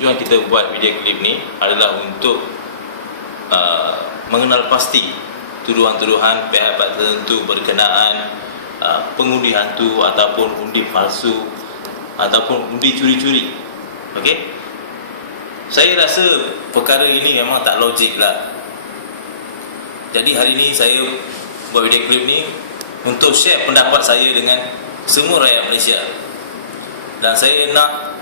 tujuan kita buat video klip ni adalah untuk mengenal pasti tuduhan-tuduhan pihak-pihak tertentu berkenaan pengundi hantu ataupun undi palsu ataupun undi curi-curi. Okey, saya rasa perkara ini memang tak logik lah. Jadi hari ini saya buat video klip ni untuk share pendapat saya dengan semua rakyat Malaysia. Dan saya nak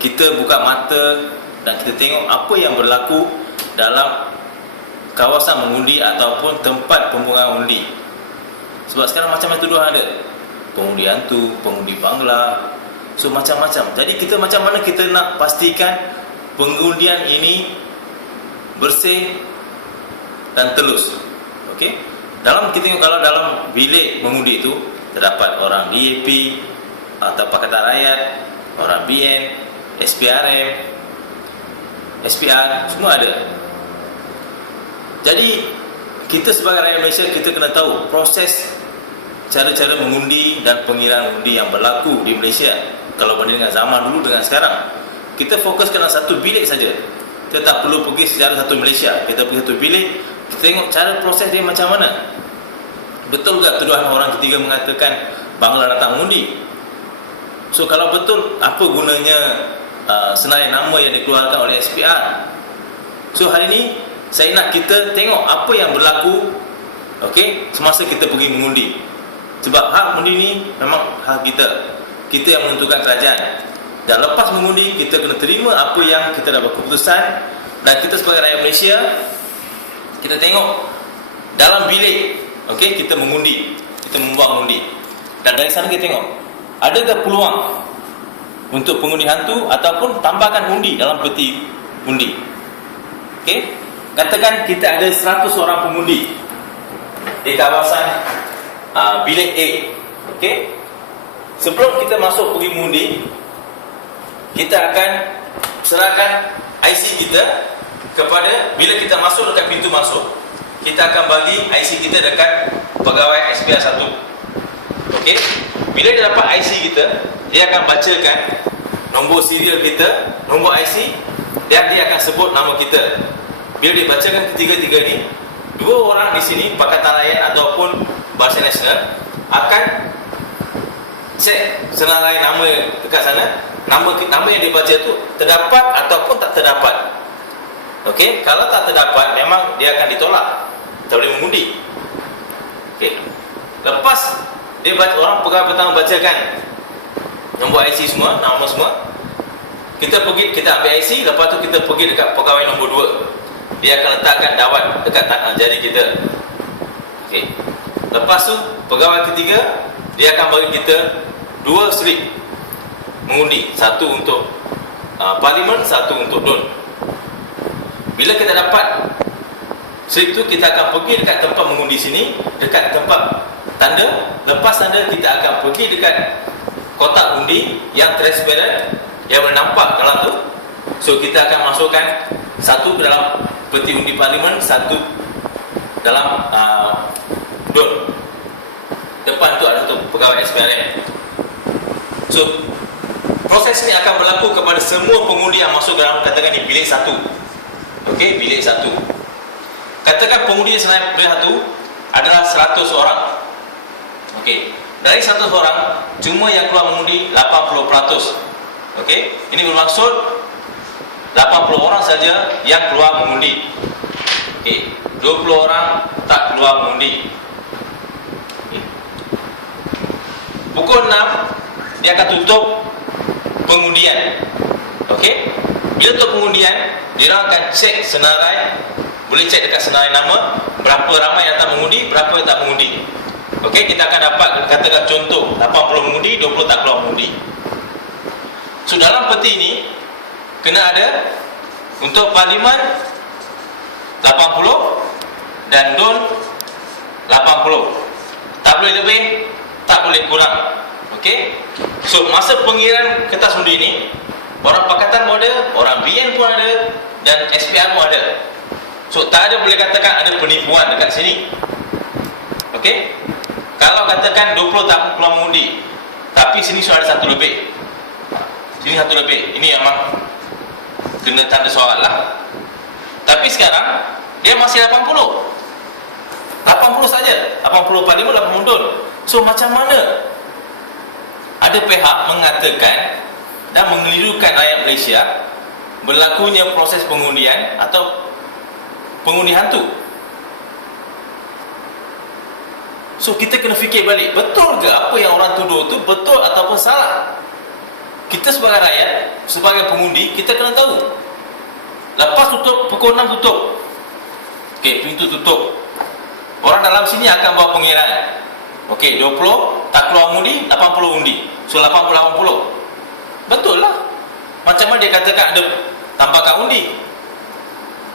kita buka mata dan kita tengok apa yang berlaku dalam kawasan mengundi ataupun tempat pembuangan undi. Sebab sekarang macam-macam tuduhan ada. Pengundi hantu, pengundi bangla, so macam-macam. Jadi kita macam mana kita nak pastikan pengundian ini bersih dan telus. Okey? Dalam kita tengok, kalau dalam bilik mengundi itu terdapat orang DAP atau Pakatan Rakyat, orang BN, SPRM, SPR, semua ada. Jadi kita sebagai rakyat Malaysia, kita kena tahu proses cara-cara mengundi dan pengiraan undi yang berlaku di Malaysia. Kalau banding dengan zaman dulu dengan sekarang, kita fokuskan dalam satu bilik saja. Kita tak perlu pergi secara satu Malaysia. Kita pergi satu bilik, kita tengok cara proses dia macam mana. Betul tak tuduhan orang ketiga mengatakan bangla datang mengundi? So kalau betul, apa gunanya senarai nama yang dikeluarkan oleh SPR? So hari ini saya nak kita tengok apa yang berlaku, okey, semasa kita pergi mengundi. Sebab hak mengundi ni memang hak kita. Kita yang menentukan kerajaan. Dan lepas mengundi, kita kena terima apa yang kita dah buat keputusan. Dan kita sebagai rakyat Malaysia, kita tengok dalam bilik, okey, kita mengundi, kita membuang undi. Dan dari sana kita tengok, adakah peluang untuk pengundi hantu ataupun tambahkan undi dalam peti undi. Okey, katakan kita ada 100 orang pengundi di kawasan bilik A. Okey, sebelum kita masuk pergi mengundi, kita akan serahkan IC kita kepada, bila kita masuk dekat pintu masuk, kita akan bagi IC kita dekat pegawai SPR 1. Okey, bila dia dapat IC kita, dia akan bacakan nombor serial kita, nombor IC, dan dia akan sebut nama kita. Bila dia bacakan ketiga-tiga ni, dua orang di sini, Pakatan Rakyat ataupun Barisan Nasional, akan cek senarai nama dekat sana. Nama yang dibaca tu terdapat ataupun tak terdapat. Okey, kalau tak terdapat, memang dia akan ditolak, tak boleh mengundi. Okey, lepas dia baca, orang pegawai pertama bacakan nombor IC semua, nama semua, kita ambil IC, lepas tu kita pergi dekat pegawai nombor 2. Dia akan letakkan dawat dekat jari kita. Okey, lepas tu pegawai ketiga, dia akan bagi kita 2 slip mengundi, satu untuk parlimen, satu untuk DUN. Bila kita dapat slip tu, kita akan pergi dekat tempat mengundi sini, dekat tempat tanda. Lepas tanda, kita akan pergi dekat kotak undi yang transparent, yang boleh nampak dalam tu. So kita akan masukkan satu ke dalam peti undi parlimen, satu dalam DUN. Depan tu ada satu pegawai SPRM. So proses ini akan berlaku kepada semua pengundi yang masuk dalam, katakan di bilik 1. Okey, bilik 1. Katakan pengundi senarai bilik 1 adalah 100 orang. Okey, dari 100 orang, cuma yang keluar mengundi 80%. Okey, ini bermaksud 80 orang saja yang keluar mengundi. Okey, 20 orang tak keluar mengundi. Pukul 6 dia akan tutup pengundian. Okey, bila tutup pengundian, dia akan cek senarai, boleh cek dekat senarai nama, berapa ramai yang tak mengundi, berapa yang tak mengundi. Okey, kita akan dapat, katakan contoh 80 mengundi, 20 tak keluar mengundi. So dalam peti ni kena ada untuk parlimen 80 dan DUN 80. Tak boleh lebih, tak boleh kurang. Okey, so masa pengirian kertas undi ni, orang Pakatan pun ada, orang BN pun ada, dan SPR pun ada. So tak ada boleh katakan ada penipuan dekat sini. Okey, kalau katakan 20 tak keluar mengundi, tapi sini sudah ada 1 lebih, sini 1 lebih, ini memang kena tanda soal lah. Tapi sekarang dia masih 80 saja, 80 parlimen, 80 DUN. So macam mana ada pihak mengatakan dan mengelirukan rakyat Malaysia berlakunya proses pengundian atau pengundi hantu? So kita kena fikir balik, betul ke apa yang orang tuduh tu betul ataupun salah? Kita sebagai rakyat, sebagai pengundi, kita kena tahu. Lepas tutup, pukul 6 tutup. Okey, pintu tutup. Orang dalam sini akan bawa pengiraan. Okey, 20 tak keluar undi, 80 undi. So 80-80. Betul lah. Macam mana dia katakan ada tambahkan undi?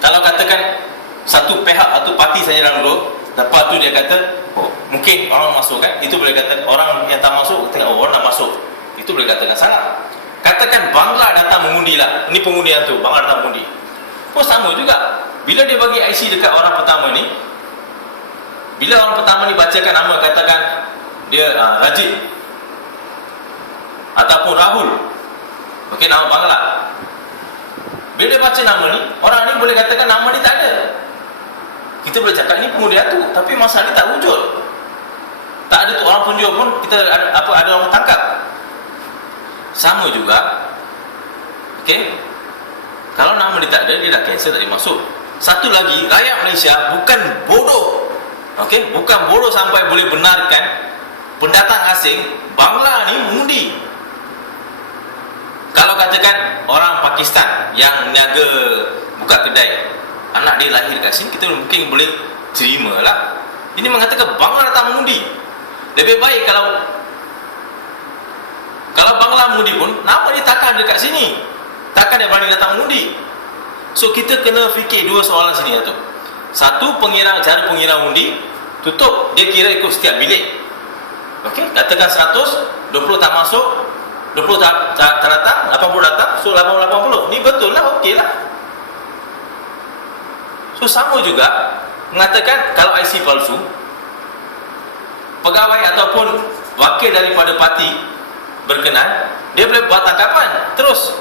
Kalau katakan satu pihak atau parti saja dalam dulu, lepas tu dia kata, oh, mungkin orang masuk kan, itu boleh kata orang yang tak masuk tengok, oh, orang dah masuk, itu boleh katakan salah. Katakan Bangla datang mengundi lah, ini pengundian tu, Bangla datang mengundi, pun sama juga. Bila dia bagi IC dekat orang pertama ni, bila orang pertama ni bacakan nama, katakan dia Rajid ataupun Rahul, okey, nama Bangla. Bila dia baca nama ni, orang ni boleh katakan nama ni tak ada. Kita boleh cakap ni pengundian tu, tapi masalah ni tak wujud. Tak ada tu orang tunjuk pun, kita ada orang tangkap. Sama juga. Okey. Kalau nama dia tak ada, dia dah cancel, tak boleh masuk. Satu lagi, rakyat Malaysia bukan bodoh. Okey, bukan bodoh sampai boleh benarkan pendatang asing Bangla ni mengundi. Kalau katakan orang Pakistan yang niaga buka kedai, anak dia lahir kat sini, kita mungkin boleh terima lah. Ini mengatakan Bangla datang mengundi. Lebih baik kalau Bangla mengundi pun, nama dia takkan dekat sini, takkan dia berani datang mengundi. So kita kena fikir dua soalan sini tu. Satu, cara pengiraan undi tutup, dia kira ikut setiap bilik. Okey, katakan 100, 20 tak masuk, 20 tak datang, 80 datang, so 80-80. Ni betul lah, okey lah. So sama juga mengatakan kalau IC palsu, pegawai ataupun wakil daripada parti berkenan, dia boleh buat tangkapan terus.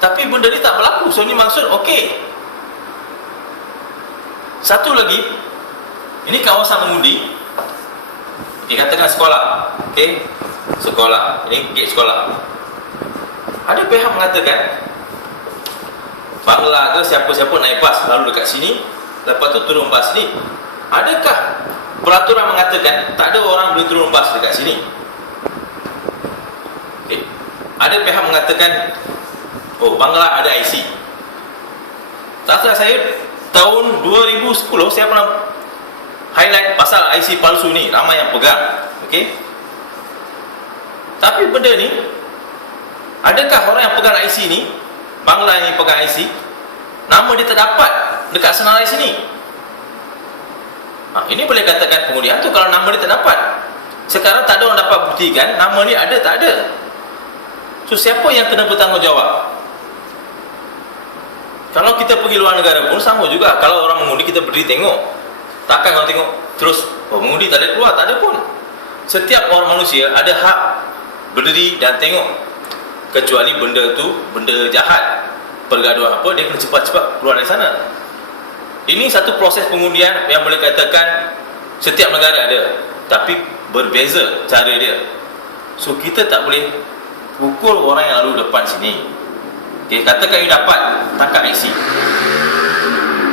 Tapi benda ni tak berlaku. So ni maksud okey. Satu lagi, ini kawasan mengundi. Okey, katakan sekolah. Okey, sekolah. Ini gate sekolah. Ada pihak mengatakan Bangla ke siapa-siapa naik bas lalu dekat sini, lepas tu turun bas ni. Adakah peraturan mengatakan tak ada orang boleh turun bas dekat sini? Okay. Ada pihak mengatakan, oh, Bangla ada IC. Rasa saya tahun 2010 saya pernah highlight pasal IC palsu ni, ramai yang pegang. Okay. Tapi benda ni, adakah orang yang pegang IC ni, Bangla yang pegang IC, nama dia terdapat dekat senarai sini? Ini boleh katakan pengundian tu kalau nama dia terdapat. Sekarang tak ada orang dapat buktikan nama ni ada tak ada. So siapa yang kena bertanggungjawab? Kalau kita pergi luar negara pun sama juga. Kalau orang mengundi, kita berdiri tengok. Takkan kalau tengok terus, oh, mengundi tak ada keluar, tak ada pun. Setiap orang manusia ada hak berdiri dan tengok. Kecuali benda tu benda jahat, pergaduhan apa, dia kena cepat-cepat keluar dari sana. Ini satu proses pengundian yang boleh katakan setiap negara ada, tapi berbeza cara dia. So kita tak boleh pukul orang yang lalu depan sini. Okay, katakan you dapat tangkap IC,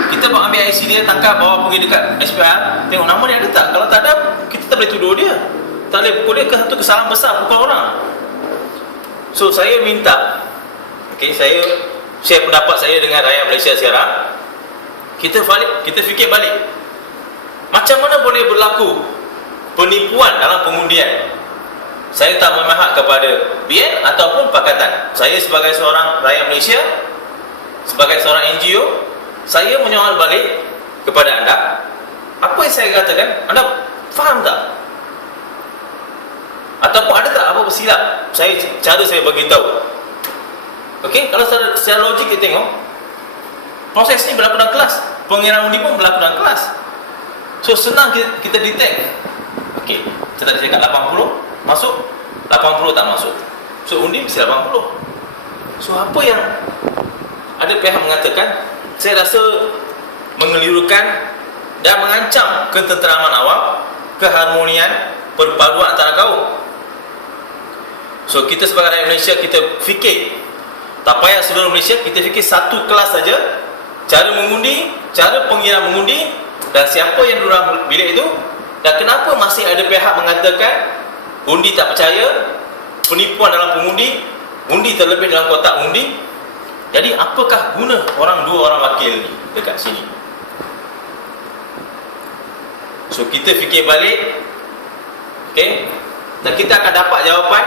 kita bawa ambil IC dia, tangkap, bawa pergi dekat SPR, tengok nama dia ada tak. Kalau tak ada, kita tak boleh tuduh dia, tak boleh pukul dia. Satu kesalahan besar pukul orang. So saya minta, okay, saya share pendapat saya dengan rakyat Malaysia sekarang. Kita fikir balik, macam mana boleh berlaku penipuan dalam pengundian. Saya tak memihak kepada BN ataupun pakatan. Saya sebagai seorang rakyat Malaysia, sebagai seorang NGO, saya menyoal balik kepada anda. Apa yang saya katakan, anda faham tak? Ataupun ada tak apa silap cara saya bagi tahu? Okey, kalau secara logik kita tengok, proses ni berlaku dalam kelas, pengiraan undi pun berlaku dalam kelas. So senang kita detect. Okey, saya tadi cakap 80 masuk, 80 tak masuk. So undi mesti 80. So apa yang ada pihak mengatakan, saya rasa mengelirukan dan mengancam ketenteraman awam, keharmonian, perpaduan antara kaum. So kita sebagai rakyat Malaysia, kita fikir, tak payah seluruh Malaysia, kita fikir satu kelas saja, cara mengundi, cara pengira mengundi, dan siapa yang duduk dalam bilik itu, dan kenapa masih ada pihak mengatakan undi tak percaya, penipuan dalam pengundi, undi terlebih dalam kotak undi. Jadi apakah guna dua orang wakil ni dekat sini? So kita fikir balik, okay, dan kita akan dapat jawapan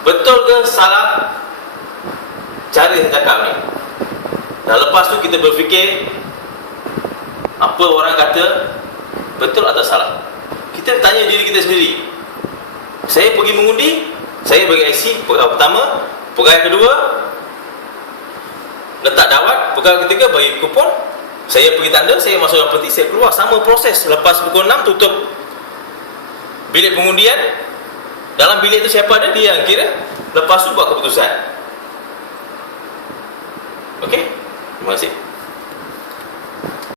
betul ke salah cara yang cakap ni. Dan lepas tu kita berfikir apa orang kata betul atau salah. Kita tanya diri kita sendiri, saya pergi mengundi, saya bagi IC pegawai pertama, pegawai kedua letak dawat, pegawai ketiga bagi kupon, saya pergi tanda, saya masuk dalam peti, saya keluar, sama proses. Lepas pukul 6 tutup bilik pengundian. Dalam bilik itu siapa ada, dia yang kira, lepas tu buat keputusan. Okey, terima kasih.